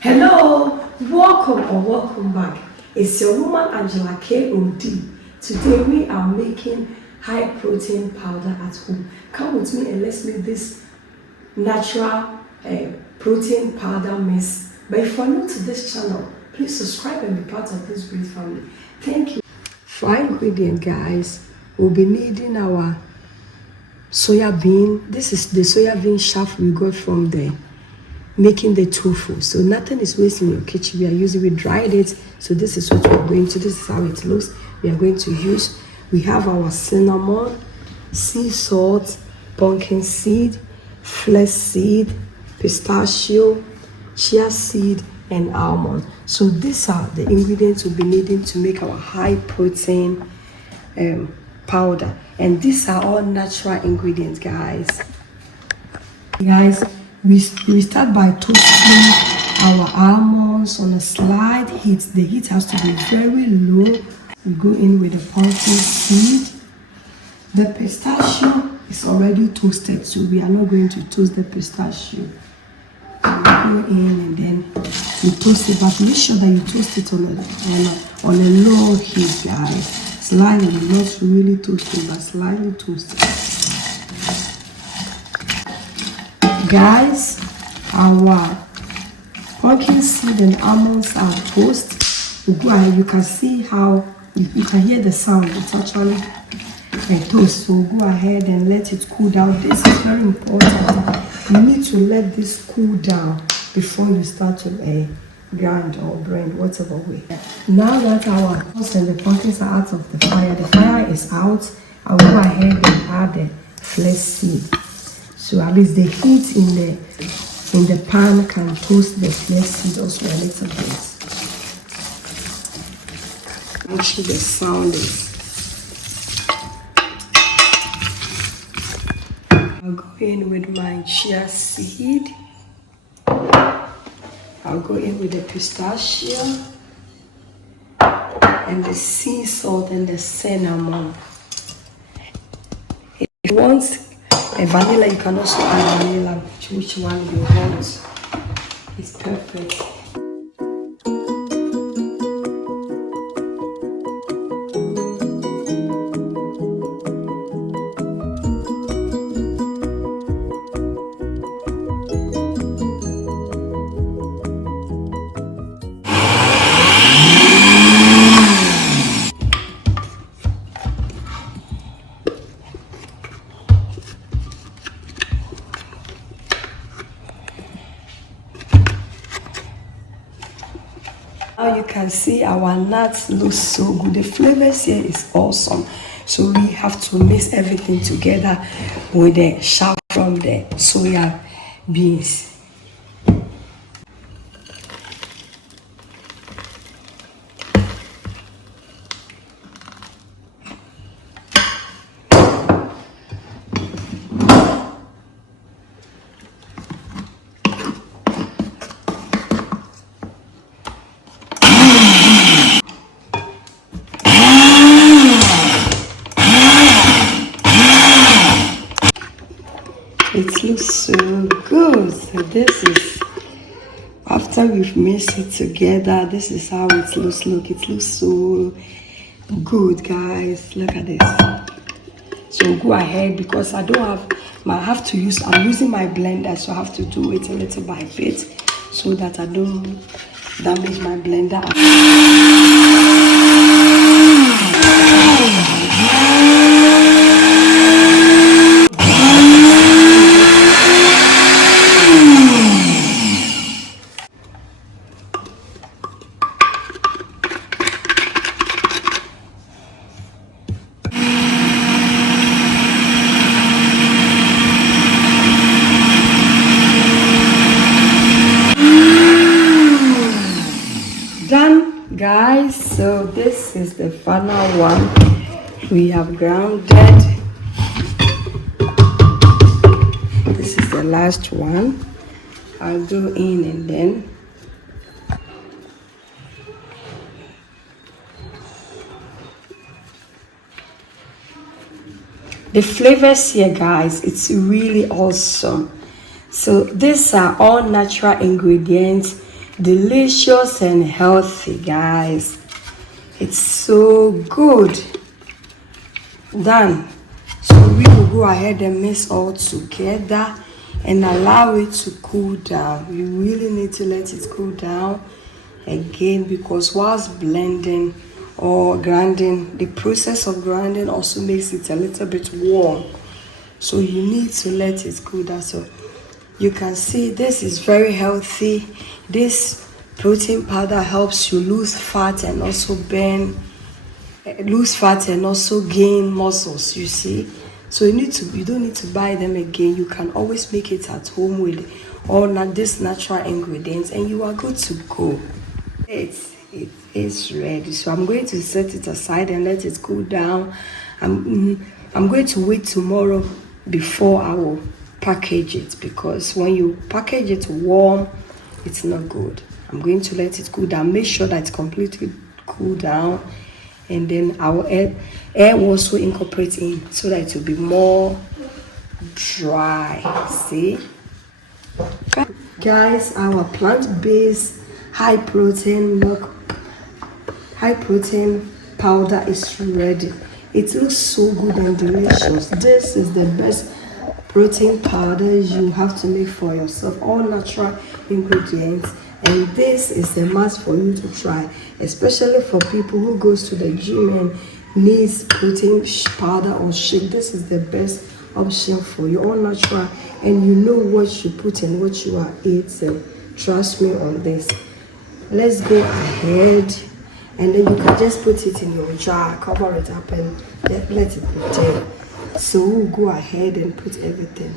Hello, welcome back. It's your woman Angela KOD. Today we are making high protein powder at home. Come with me and let's make this natural protein powder mix. But if you are new to this channel, please subscribe and be part of this great family. Thank you. For our ingredient, guys, we'll be needing our soya bean. This is the soya bean shaft we got from the making the tofu. So nothing is wasted in your kitchen. We dried it. So this is what we're going to, this is how it looks. We are going to use, we have our cinnamon, sea salt, pumpkin seed, flax seed, pistachio, chia seed, and almond. So these are the ingredients we'll be needing to make our high protein powder. And these are all natural ingredients, guys. We start by toasting our almonds on a slight heat. The heat has to be very low. We go in with the pumpkin seed. The pistachio is already toasted, so we are not going to toast the pistachio. So we go in and then we toast it, but make sure that you toast it on a low heat, guys. Slightly, not really toasted, but slightly toasted. Guys, our pumpkin seed and almonds are toasted. You can see how you can hear the sound. It's actually a toast. So go ahead and let it cool down. This is very important. You need to let this cool down before you start to grind or blend, whatever way. Now that our toast and the pumpkins are out of the fire is out. I'll go ahead and add the flax seed. So at least the heat in the pan can toast the flax seed also a little bit. Actually, the sound is. I'll go in with my chia seed. I'll go in with the pistachio and the sea salt and the cinnamon. If you want a vanilla, you can also add vanilla, which one you want. It's perfect. Now you can see our nuts look so good. The flavors here is awesome. So we have to mix everything together with the shaft from the soya beans. It looks so good. So this is, after we've mixed it together, this is how it looks. Look, it looks so good, guys. Look at this. So go ahead, because I have to use, I'm using my blender, so I have to do it a little by bit so that I don't damage my blender. Done, guys. So this is the final one. We have grounded. This is the last one. I'll go in and then the flavors here, guys, it's really awesome. So these are all natural ingredients delicious and healthy, guys. It's so good. Done. So we will go ahead and mix all together and allow it to cool down. You really need to let it cool down again, because whilst blending or grinding, the process of grinding also makes it a little bit warm. So you need to let it cool down. So you can see this is very healthy. This protein powder helps you lose fat and also gain muscles, you see. So you don't need to buy them again. You can always make it at home with all these natural ingredients and you are good to go. It is ready. So I'm going to set it aside and let it cool down. I'm going to wait tomorrow before I will package it, because when you package it warm, it's not good. I'm going to let it cool down. Make sure that it's completely cool down, and then our air will also incorporate in so that it will be more dry. See, guys, our plant-based high protein powder is ready. It looks so good and delicious. This is the best protein powder you have to make for yourself, all natural ingredients, and this is a must for you to try, especially for people who goes to the gym and needs protein powder or shake. This is the best option for you, all natural, and you know what you put in what you are eating. Trust me on this. Let's go ahead, and then you can just put it in your jar, cover it up, and let it be there. So we'll go ahead and put everything.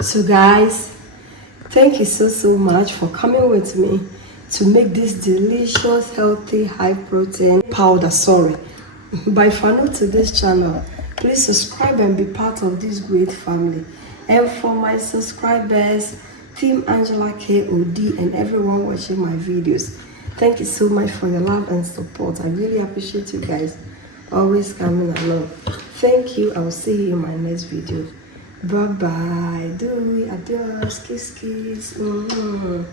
So guys, thank you so much for coming with me to make this delicious, healthy, high protein powder. But if you're new to this channel, please subscribe and be part of this great family. And for my subscribers, Team Angela KOD, and everyone watching my videos, thank you so much for your love and support. I really appreciate you guys always coming along. Thank you. I will see you in my next video. Bye bye. Adios. Kiss.